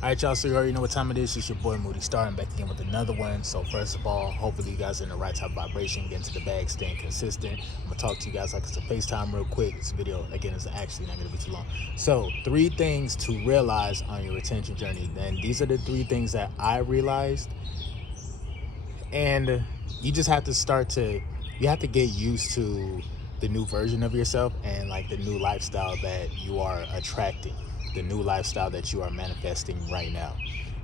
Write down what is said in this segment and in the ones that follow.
All right, y'all, so you already know what time it is. It's your boy Moody, Starr, and back again with another one. So first of all, hopefully you guys are in the right type of vibration, getting to the bag, staying consistent. I'm going to talk to you guys like it's a FaceTime real quick. This video, again, is actually not going to be too long. So 3 things to realize on your retention journey. And these are the 3 things that I realized. And you just have to you have to get used to the new version of yourself and like the new lifestyle that you are attracting, the new lifestyle that you are manifesting right now.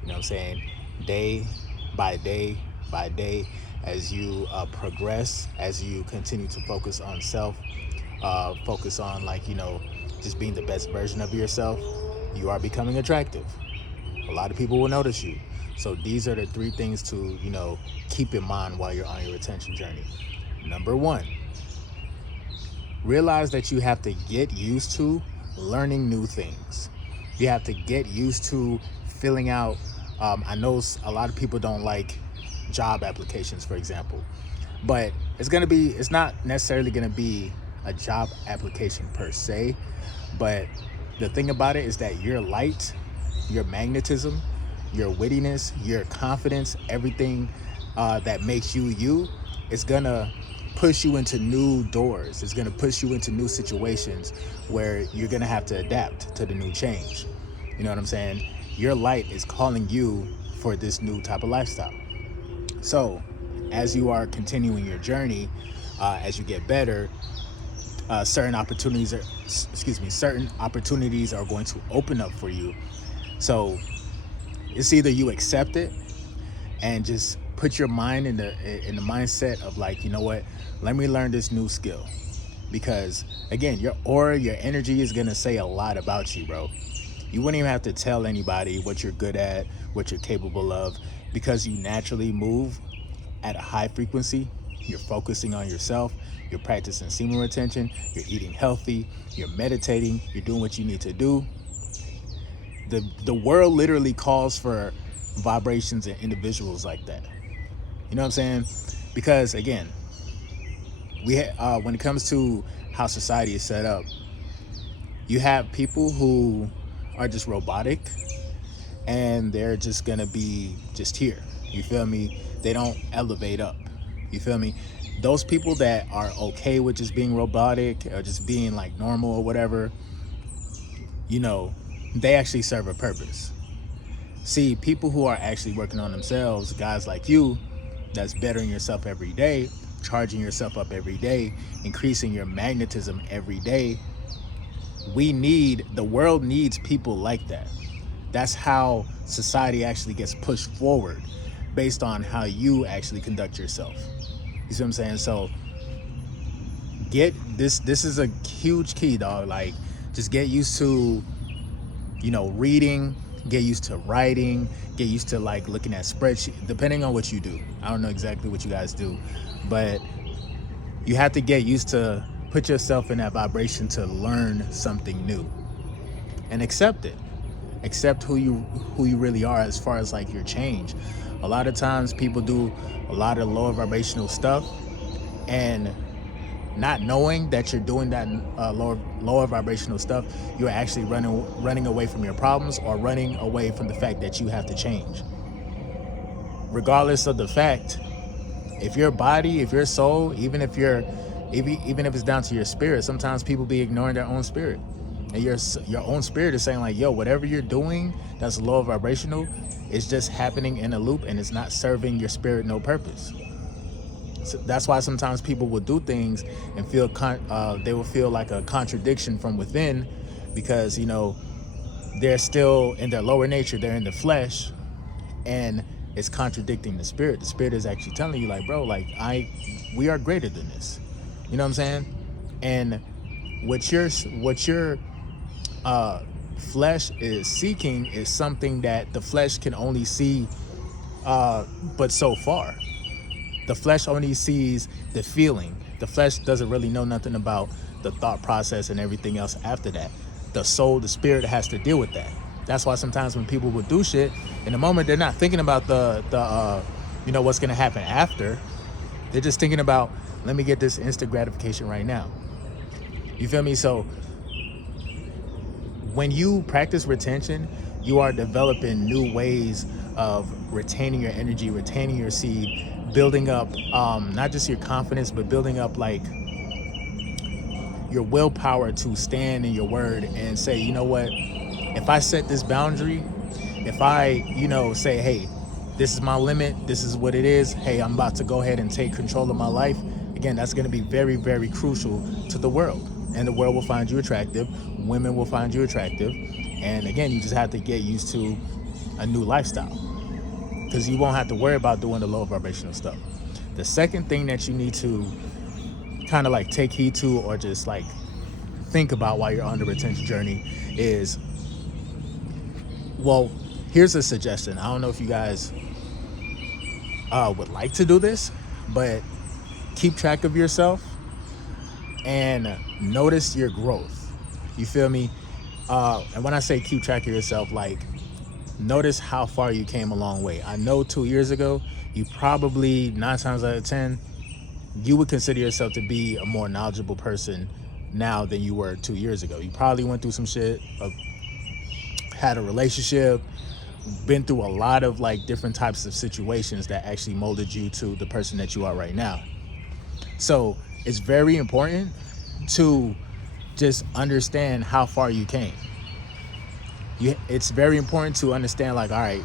You know what I'm saying? Day by day by day, as you progress, as you continue to focus on self, focus on just being the best version of yourself, you are becoming attractive. A lot of people will notice you. So these are the 3 things to, keep in mind while you're on your retention journey. Number 1, realize that you have to get used to learning new things. You have to get used to filling out. I know a lot of people don't like job applications, for example, but it's not necessarily gonna be a job application per se. But the thing about it is that your light, your magnetism, your wittiness, your confidence, everything that makes you you, is gonna push you into new doors. It's gonna push you into new situations where you're gonna have to adapt to the new change. You know what I'm saying? Your light is calling you for this new type of lifestyle. So as you are continuing your journey, as you get better, certain opportunities are going to open up for you. So it's either you accept it and just put your mind in the mindset of like, you know what, let me learn this new skill. Because again, your aura, your energy is gonna say a lot about you, bro. You wouldn't even have to tell anybody what you're good at, what you're capable of, because you naturally move at a high frequency. You're focusing on yourself, you're practicing semen retention, you're eating healthy, you're meditating, you're doing what you need to do. The world literally calls for vibrations and individuals like that. You know what I'm saying? Because again, when it comes to how society is set up, you have people who are just robotic and they're just gonna be just here. You feel me? They don't elevate up. You feel me? Those people that are okay with just being robotic or just being like normal or whatever, they actually serve a purpose. See, people who are actually working on themselves, guys like you, that's bettering yourself every day, charging yourself up every day, increasing your magnetism every day. The world needs people like that. That's how society actually gets pushed forward, based on how you actually conduct yourself. You see what I'm saying? So get this. This is a huge key, dog. Like, just get used to, reading, get used to writing, get used to like looking at spreadsheets, depending on what you do. I don't know exactly what you guys do, but you have to get used to put yourself in that vibration to learn something new and accept it. Accept who you really are as far as like your change. A lot of times people do a lot of lower vibrational stuff, and not knowing that you're doing that lower vibrational stuff, you're actually running away from your problems, or running away from the fact that you have to change. Regardless of the fact, if your body, if your soul, even if it's down to your spirit, sometimes people be ignoring their own spirit, and your own spirit is saying like, yo, whatever you're doing that's low vibrational, it's just happening in a loop and it's not serving your spirit no purpose. So that's why sometimes people will do things and they will feel like a contradiction from within, because they're still in their lower nature, they're in the flesh, and it's contradicting the spirit. The spirit is actually telling you like, bro, like we are greater than this. You know what I'm saying? And what your flesh is seeking is something that the flesh can only see, but so far. The flesh only sees the feeling. The flesh doesn't really know nothing about the thought process and everything else after that. The soul, the spirit has to deal with that. That's why sometimes when people will do shit, in the moment they're not thinking about what's gonna happen after. They're just thinking about, let me get this instant gratification right now. You feel me? So when you practice retention, You are developing new ways of retaining your energy, retaining your seed, building up not just your confidence, but building up like your willpower to stand in your word and say, you know what, if I set this boundary, if I, say, hey, this is my limit, this is what it is, hey, I'm about to go ahead and take control of my life, again, that's going to be very, very crucial to the world. And the world will find you attractive, women will find you attractive. And again, you just have to get used to a new lifestyle because you won't have to worry about doing the low vibrational stuff. The second thing that you need to kind of like take heed to, or just like think about while you're on the retention journey, is, well, here's a suggestion. I don't know if you guys would like to do this, but keep track of yourself and notice your growth. You feel me? And when I say keep track of yourself, like, notice how far you came a long way. I know 2 years ago, you probably 9 times out of 10, you would consider yourself to be a more knowledgeable person now than you were 2 years ago. You probably went through some shit, had a relationship, been through a lot of like different types of situations that actually molded you to the person that you are right now. So it's very important to just understand how far you came. It's very important to understand, like, all right,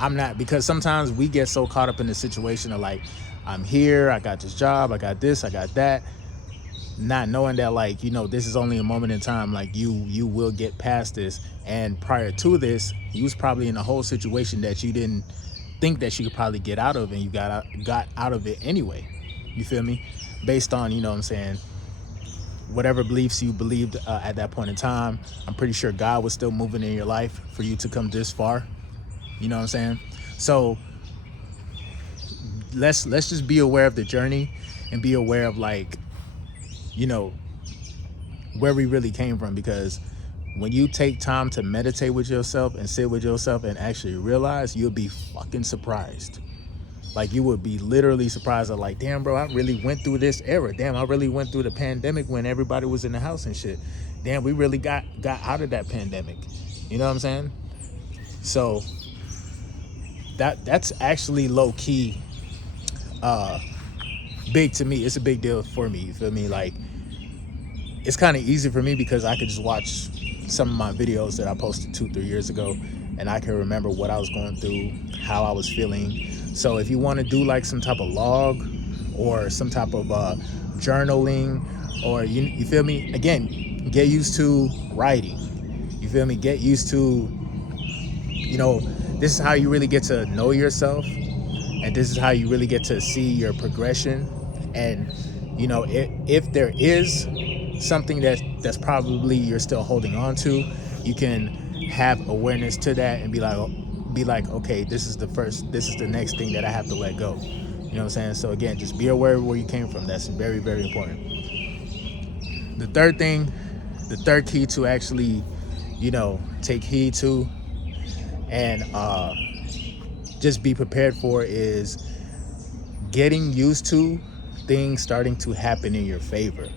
I'm not, because sometimes we get so caught up in the situation of like, I'm here, I got this job, I got this, I got that, not knowing that, like, this is only a moment in time. Like, you will get past this. And prior to this, you was probably in a whole situation that you didn't think that you could probably get out of, and you got out of it anyway. You feel me? Based on, what I'm saying, whatever beliefs you believed at that point in time. I'm pretty sure God was still moving in your life for you to come this far. You know what I'm saying? So let's just be aware of the journey and be aware of, like, where we really came from. Because when you take time to meditate with yourself and sit with yourself and actually realize, you'll be fucking surprised. Like, you would be literally surprised at, like, damn, bro, I really went through this era. Damn, I really went through the pandemic when everybody was in the house and shit. Damn, we really got out of that pandemic. You know what I'm saying? So that's actually low key big to me. It's a big deal for me. You feel me? Like, it's kind of easy for me because I could just watch some of my videos that I posted 2-3 years ago, and I can remember what I was going through, how I was feeling. So if you want to do like some type of log or some type of journaling, or you feel me, again, get used to writing. You feel me? Get used to, this is how you really get to know yourself, and this is how you really get to see your progression. And if there is something that's probably you're still holding on to, you can have awareness to that and be like, okay, this is the next thing that I have to let go. You know what I'm saying? So again, just be aware of where you came from. That's very, very important. The third key to actually, take heed to and just be prepared for is getting used to things starting to happen in your favor.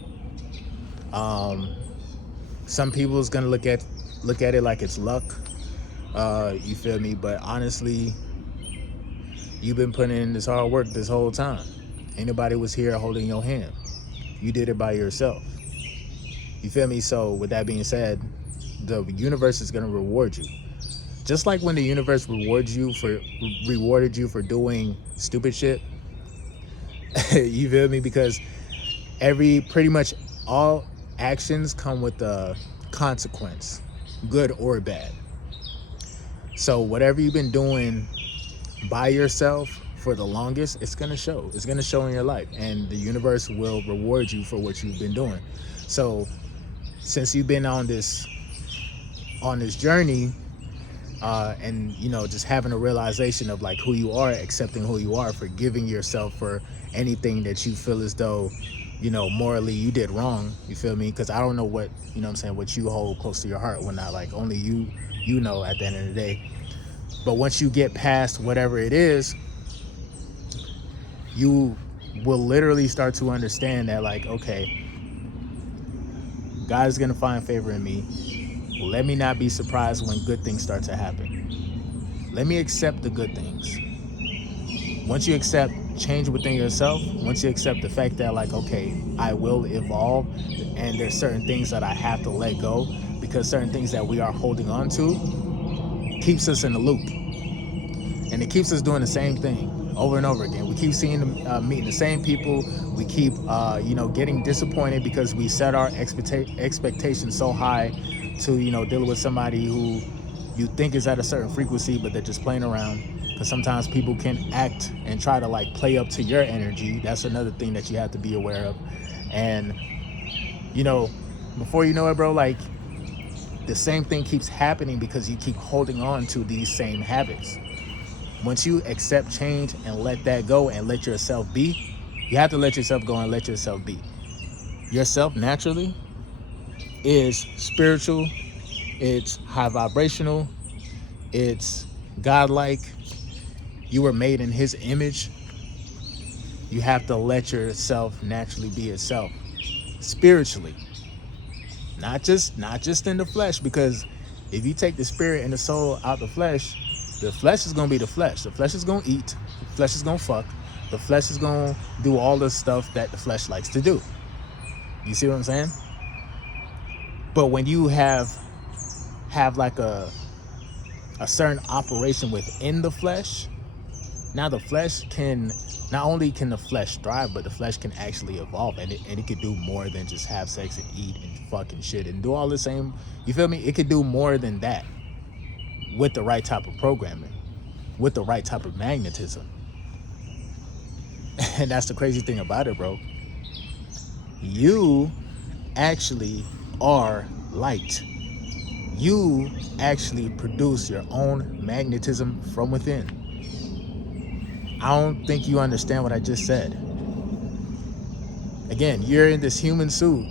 Some people is gonna look at it like it's luck. You feel me? But honestly, you've been putting in this hard work this whole time. Ain't nobody was here holding your hand. You did it by yourself. You feel me? So with that being said, the universe is gonna reward you. Just like when the universe rewarded you for doing stupid shit. You feel me? Because pretty much all actions come with a consequence, good or bad. So whatever you've been doing by yourself for the longest, it's gonna show. It's gonna show in your life, and the universe will reward you for what you've been doing. So since you've been on this journey, and just having a realization of like who you are, accepting who you are, forgiving yourself for anything that you feel as though morally you did wrong. You feel me? Because I don't know what what you hold close to your heart, when not, like, only you at the end of the day. But once you get past whatever it is, you will literally start to understand that, like, okay, God is gonna find favor in me. let me not be surprised when good things start to happen. Let me accept the good things. Once you accept change within yourself, once you accept the fact that, like, okay, I will evolve, and there's certain things that I have to let go, because certain things that we are holding on to keeps us in the loop, and it keeps us doing the same thing over and over again. We keep seeing them, meeting the same people. We keep getting disappointed because we set our expectations so high to dealing with somebody who you think is at a certain frequency, but they're just playing around. Because sometimes people can act and try to like play up to your energy. That's another thing that you have to be aware of. And you know before you know it, bro, like, the same thing keeps happening because you keep holding on to these same habits. Once you accept change and let that go and let yourself be, you have to let yourself go and let yourself be. Yourself naturally is spiritual, it's high vibrational, it's godlike. You were made in his image. You have to let yourself naturally be itself spiritually, not just in the flesh, because if you take the spirit and the soul out the flesh is going to be the flesh. The flesh is going to eat, the flesh is going to fuck, the flesh is going to do all the stuff that the flesh likes to do. You see what I'm saying? But when you have like a certain operation within the flesh, now the flesh can, not only can the flesh thrive, but the flesh can actually evolve, and it could do more than just have sex and eat and fucking shit and do all the same. You feel me? It could do more than that with the right type of programming, with the right type of magnetism. And that's the crazy thing about it, bro. You actually are light. You actually produce your own magnetism from within. I don't think you understand what I just said. Again, you're in this human suit,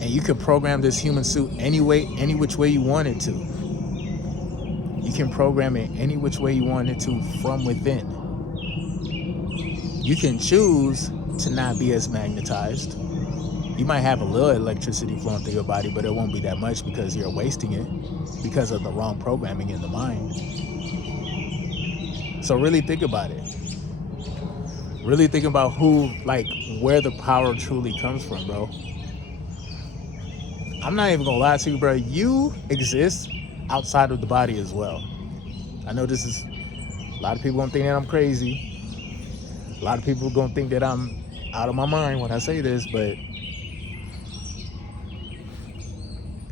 and you can program this human suit any way, any which way you want it to. You can program it any which way you want it to from within. You can choose to not be as magnetized. You might have a little electricity flowing through your body, but it won't be that much because you're wasting it because of the wrong programming in the mind. So really think about it. Really think about where the power truly comes from, bro. I'm not even gonna lie to you, bro. You exist outside of the body as well. I know this is, a lot of people gonna think that I'm crazy. A lot of people gonna think that I'm out of my mind when I say this, but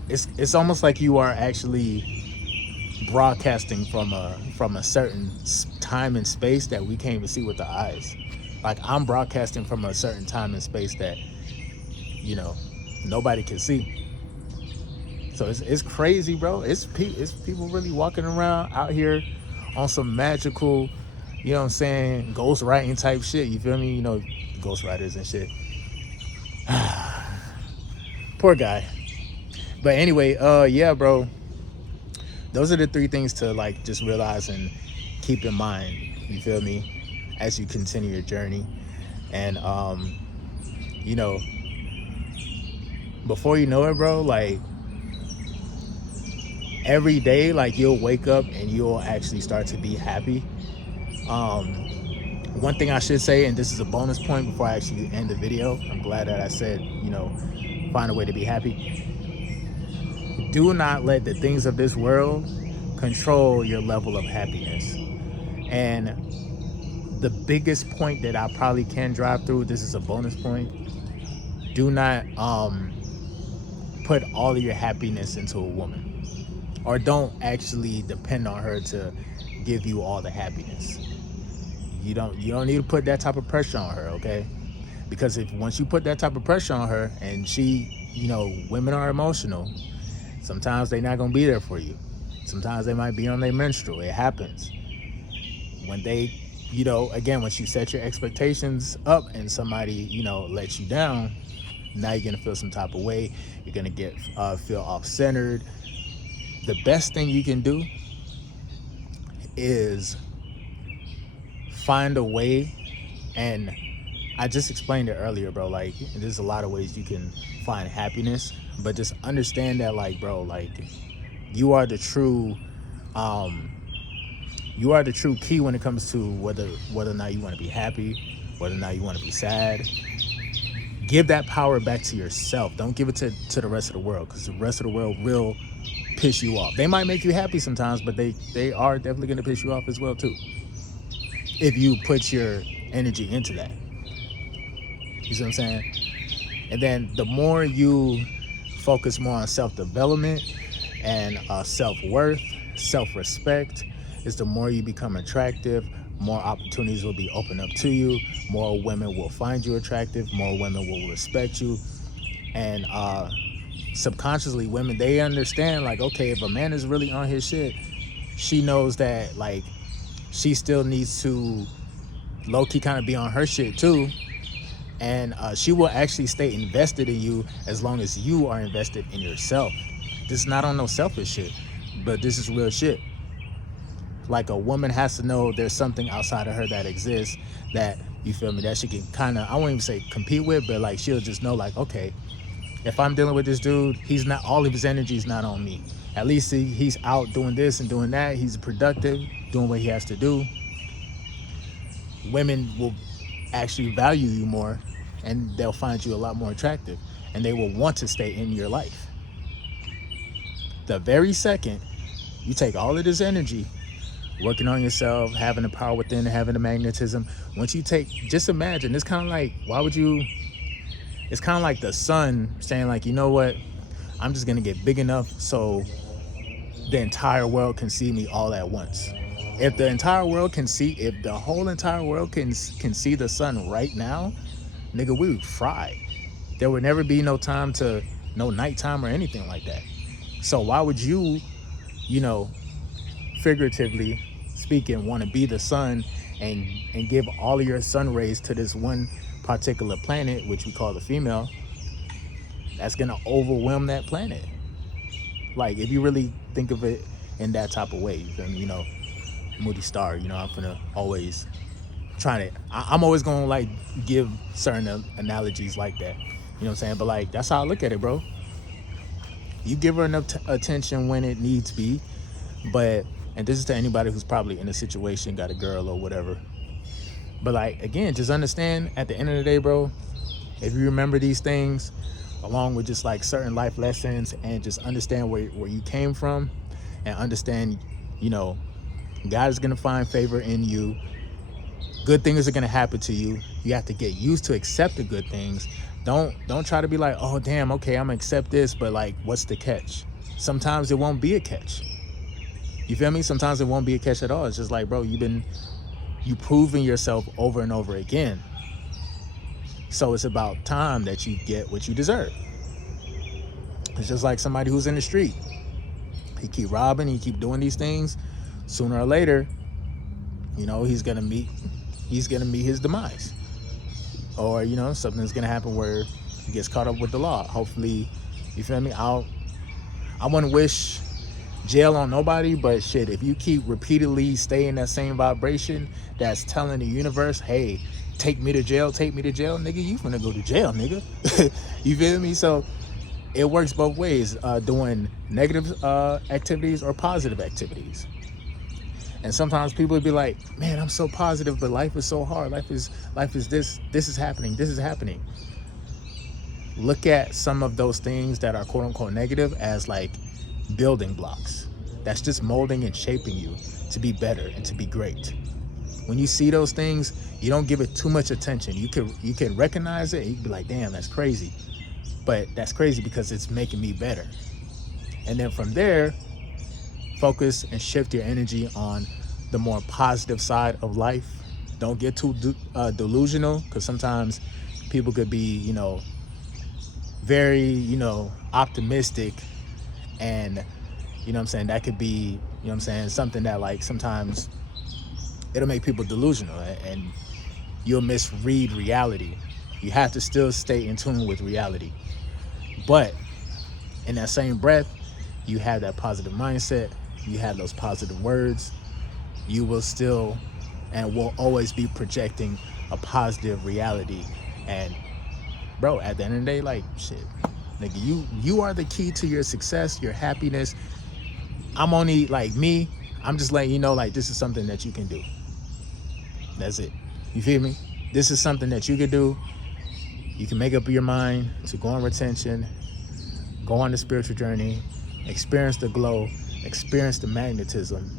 it's almost like you are actually broadcasting from a certain time and space that we can't even see with the eyes. Like, I'm broadcasting from a certain time and space that nobody can see. So it's crazy, bro. It's people really walking around out here on some magical, you know what I'm saying, ghost writing type shit. You feel me? Ghost writers and shit. Poor guy. But anyway, yeah, bro. Those are the three things to like just realize and keep in mind. You feel me? As you continue your journey, and before you know it, bro, like, every day, like, you'll wake up and you'll actually start to be happy. One thing I should say, and this is a bonus point before I actually end the video, I'm glad that I said, find a way to be happy. Do not let the things of this world control your level of happiness. And the biggest point that I probably can drive through, this is a bonus point, do not put all of your happiness into a woman, or don't actually depend on her to give you all the happiness. You don't need to put that type of pressure on her, okay? Because once you put that type of pressure on her, and women are emotional, sometimes they're not gonna be there for you. Sometimes they might be on their menstrual. It happens. When they, again, once you set your expectations up and somebody, lets you down, now you're gonna feel some type of way. You're gonna feel off-centered. The best thing you can do is find a way, and I just explained it earlier, bro. Like, there's a lot of ways you can find happiness, But just understand that, like, bro, like, you are the true um you are the true key when it comes to whether or not you want to be happy, whether or not you want to be sad. Give that power back to yourself. Don't give it to the rest of the world, because the rest of the world will piss you off. They might make you happy sometimes, but they are definitely going to piss you off as well too, if you put your energy into that. You see what I'm saying? And then the more you focus more on self-development and self-worth, self-respect, is the more you become attractive, more opportunities will be opened up to you, more women will find you attractive, more women will respect you. And subconsciously, women, they understand, like, okay, if a man is really on his shit, she knows that, like, she still needs to low-key kind of be on her shit too. And she will actually stay invested in you as long as you are invested in yourself. This is not on no selfish shit, but this is real shit. Like, a woman has to know there's something outside of her that exists, that, you feel me, that she can kind of, I won't even say compete with, but like, she'll just know, like, okay, if I'm dealing with this dude, he's not, all of his energy is not on me. At least he's out doing this and doing that. He's productive, doing what he has to do. Women will actually value you more, and they'll find you a lot more attractive, and they will want to stay in your life. The very second you take all of this energy working on yourself, having the power within, having the magnetism, once you take, just imagine, it's kind of like, why would you, it's kind of like the sun saying, like, you know what, I'm just gonna get big enough so the entire world can see me all at once. If the entire world can see, if the whole entire world can see the sun right now, nigga, we would fry. There would never be no time to, no nighttime or anything like that. So why would you, you know, figuratively speaking, want to be the sun and give all of your sun rays to this one particular planet, which we call the female, that's gonna overwhelm that planet? Like, if you really think of it in that type of way, you feel me? You know, Moody, Starr, you know, I'm gonna always trying to, I'm always gonna like give certain analogies like that. You know what I'm saying? But like, that's how I look at it, bro. You give her enough attention when it needs to be. But, and this is to anybody who's probably in a situation, got a girl or whatever. But like, again, just understand, at the end of the day, bro, if you remember these things, along with just like certain life lessons, and just understand where you came from, and understand, you know, God is gonna find favor in you. Good things are gonna happen to you. You have to get used to accept the good things. Don't try to be like, oh damn, okay, I'm gonna accept this, but like, what's the catch? Sometimes it won't be a catch. You feel me? Sometimes it won't be a catch at all. It's just like, bro, you proving yourself over and over again. So it's about time that you get what you deserve. It's just like somebody who's in the street. He keep robbing, he keep doing these things. Sooner or later, you know, he's gonna meet his demise. Or, you know, something's gonna happen where he gets caught up with the law. Hopefully, you feel me? I wouldn't wish jail on nobody, but shit, if you keep repeatedly staying in that same vibration that's telling the universe, hey, take me to jail, nigga, you finna go to jail, nigga. You feel me? So it works both ways, doing negative activities or positive activities. And sometimes people would be like, man, I'm so positive, but life is so hard. Life is this is happening, this is happening. Look at some of those things that are quote unquote negative as like building blocks. That's just molding and shaping you to be better and to be great. When you see those things, you don't give it too much attention. You can recognize it and you can be like, damn, that's crazy. But that's crazy because it's making me better. And then from there, focus and shift your energy on the more positive side of life. Don't get too delusional, because sometimes people could be, you know, very, you know, optimistic, and you know what I'm saying, that could be, you know what I'm saying, something that like sometimes it'll make people delusional and you'll misread reality. You have to still stay in tune with reality. But in that same breath, you have that positive mindset, you have those positive words, you will still and will always be projecting a positive reality. And bro, at the end of the day, like, shit, Nigga, you are the key to your success, your happiness. I'm only, like, me, I'm just letting you know, like, this is something that you can do. That's it. You feel me? This is something that you can do. You can make up your mind to go on retention, go on the spiritual journey, experience the glow, experience the magnetism.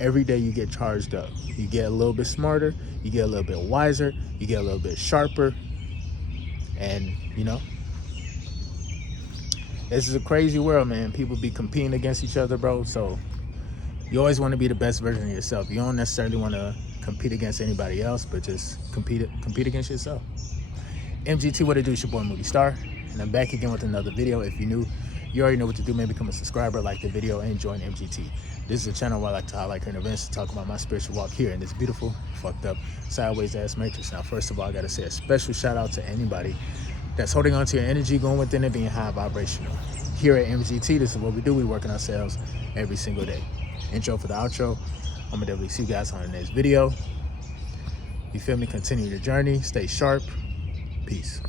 Every day you get charged up. You get a little bit smarter, you get a little bit wiser, you get a little bit sharper. And, you know, this is a crazy world, man. People be competing against each other, bro. So you always want to be the best version of yourself. You don't necessarily want to compete against anybody else, but just compete against yourself. MGT, what it do? It's your boy Moody Starr, and I'm back again with another video. If you're new, you already know what to do. Maybe become a subscriber, like the video, and join MGT. This is a channel where I like to highlight current events to talk about my spiritual walk here in this beautiful, fucked up, sideways ass matrix. Now, first of all, I gotta say a special shout out to anybody that's holding on to your energy, going within it, being high vibrational. Here at MGT, this is what we do. We work on ourselves every single day. Intro for the outro. I'm gonna definitely see you guys on the next video. You feel me? Continue your journey. Stay sharp. Peace.